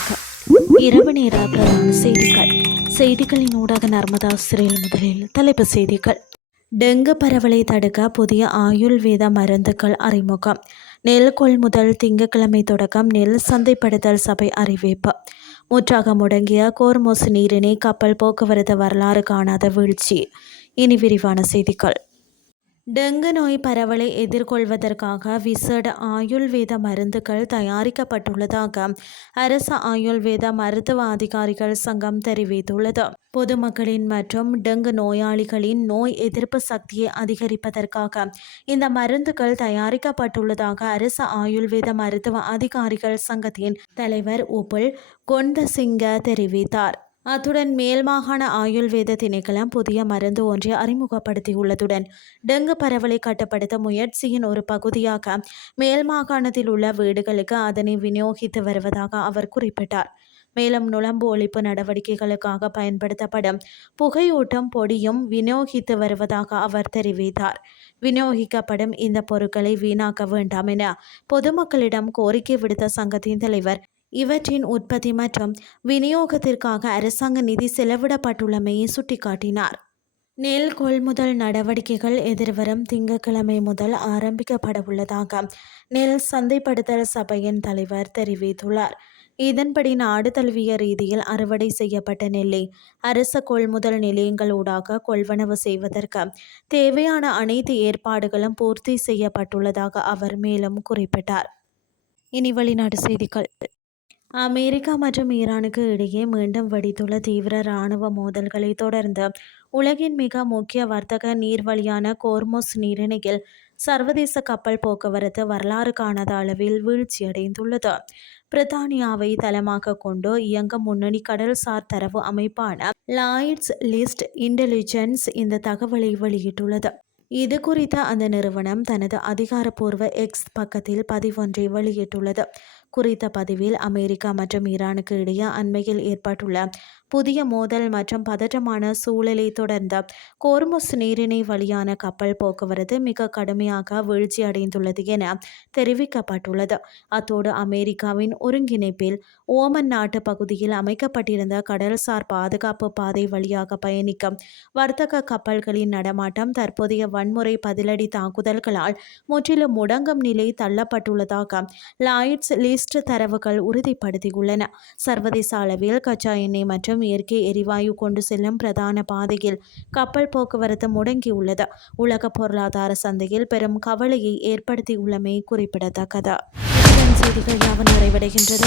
வணக்கம். இரவு நேர பிரதான செய்திகளின் ஊடாக நர்மதா சிறையில் முதலில் தலைப்புச் செய்திகள். டெங்கு பரவலை தடுக்க புதிய ஆயுர்வேத மருந்துகள் அறிமுகம். நெல் கொள்முதல் திங்கட்கிழமை தொடக்கம். நெல் சந்தைப்படுத்தல் சபை அறிவிப்பு. முற்றாக முடங்கிய கோர்மோஸ் நீரிணை கப்பல் போக்குவரத்து வரலாறு காணாத வீழ்ச்சி. இனி விரிவான செய்திகள். டெங்கு நோய் பரவலை எதிர்கொள்வதற்காக விசேட ஆயுர்வேத மருந்துகள் தயாரிக்கப்பட்டுள்ளதாக அரசு ஆயுர்வேத மருத்துவ அதிகாரிகள் சங்கம் தெரிவித்துள்ளது. பொதுமக்களின் மற்றும் டெங்கு நோயாளிகளின் நோய் எதிர்ப்பு சக்தியை அதிகரிப்பதற்காக இந்த மருந்துகள் தயாரிக்கப்பட்டுள்ளதாக அரசு ஆயுர்வேத மருத்துவ அதிகாரிகள் சங்கத்தின் தலைவர் உபுல் கொண்டசிங்க தெரிவித்தார். அத்துடன் மேல் மாகாண ஆயுர்வேத திணைக்களம் புதிய மருந்து ஒன்றை அறிமுகப்படுத்தியுள்ளதுடன் டெங்கு பரவலை கட்டுப்படுத்த முயற்சியின் ஒரு பகுதியாக மேல் மாகாணத்தில் உள்ள வீடுகளுக்கு அதனை விநியோகித்து வருவதாக அவர் குறிப்பிட்டார். மேலும் நுளம்பு ஒழிப்பு நடவடிக்கைகளுக்காக பயன்படுத்தப்படும் புகையூட்டும் பொடியும் விநியோகித்து வருவதாக அவர் தெரிவித்தார். விநியோகிக்கப்படும் இந்த பொருட்களை வீணாக்க வேண்டாம் என பொதுமக்களிடம் கோரிக்கை விடுத்த சங்கத்தின் தலைவர் இவற்றின் உற்பத்தி மற்றும் விநியோகத்திற்காக அரசாங்க நிதி செலவிடப்பட்டுள்ளமையை சுட்டிக்காட்டினார். நெல் கொள்முதல் நடவடிக்கைகள் எதிர்வரும் திங்கட்கிழமை முதல் ஆரம்பிக்கப்படவுள்ளதாக நெல் சந்தைப்படுத்தல் சபையின் தலைவர் தெரிவித்துள்ளார். இதன்படி நாடு தழுவிய ரீதியில் அறுவடை செய்யப்பட்ட நெல்லை அரச கொள்முதல் நிலையங்களூடாக கொள்வனவு செய்வதற்கு தேவையான அனைத்து ஏற்பாடுகளும் பூர்த்தி செய்யப்பட்டுள்ளதாக அவர் மேலும் குறிப்பிட்டார். இனி வெளிநாட்டு செய்திகள். அமெரிக்கா மற்றும் ஈரானுக்கு இடையே மீண்டும் வெடித்துள்ள தீவிர இராணுவ மோதல்களை தொடர்ந்து உலகின் மிக முக்கிய வர்த்தக நீர்வழியான கோர்மோஸ் நீரிணையில் சர்வதேச கப்பல் போக்குவரத்து வரலாறு காணாத அளவில் வீழ்ச்சியடைந்துள்ளது. பிரித்தானியாவை தளமாக கொண்டு இயங்கும் முன்னணி கடல்சார் தரவு அமைப்பான லாய்ட்ஸ் லிஸ்ட் இன்டெலிஜென்ஸ் இந்த தகவலை வெளியிட்டுள்ளது. இது குறித்த அந்த நிறுவனம் தனது அதிகாரப்பூர்வ எக்ஸ் பக்கத்தில் பதிவொன்றை வெளியிட்டுள்ளது. குறித்த பதிவில் அமெரிக்கா மற்றும் ஈரானுக்கு இடையே அண்மையில் ஏற்பட்டுள்ள புதிய மோதல் மற்றும் பதற்றமான சூழலை தொடர்ந்து கோர்முஸ் நீரிணை வழியான கப்பல் போக்குவரத்து மிக கடுமையாக வீழ்ச்சியடைந்துள்ளது என தெரிவிக்கப்பட்டுள்ளது. அத்தோடு அமெரிக்காவின் ஒருங்கிணைப்பில் ஓமன் நாட்டு பகுதியில் அமைக்கப்பட்டிருந்த கடல்சார் பாதுகாப்பு பாதை வழியாக பயணிக்கும் வர்த்தக கப்பல்களின் நடமாட்டம் தற்போதைய வன்முறை பதிலடி தாக்குதல்களால் முற்றிலும் முடங்கும் நிலை தள்ளப்பட்டுள்ளதாக லாய்ட்ஸ் லிஸ்ட் தரவுகள் உறுதிப்படுத்தியுள்ளன. சர்வதேச அளவில் கச்சா எண்ணெய் மற்றும் இயற்கை எரிவாயு கொண்டு செல்லும் பிரதான பாதையில் கப்பல் போக்குவரத்து முடங்கியுள்ளது. உலக பொருளாதார சந்தையில் பெரும் கவலையை ஏற்படுத்தியுள்ளமை குறிப்பிடத்தக்கது. செய்திகள் யாவும் நிறைவடைகின்றது.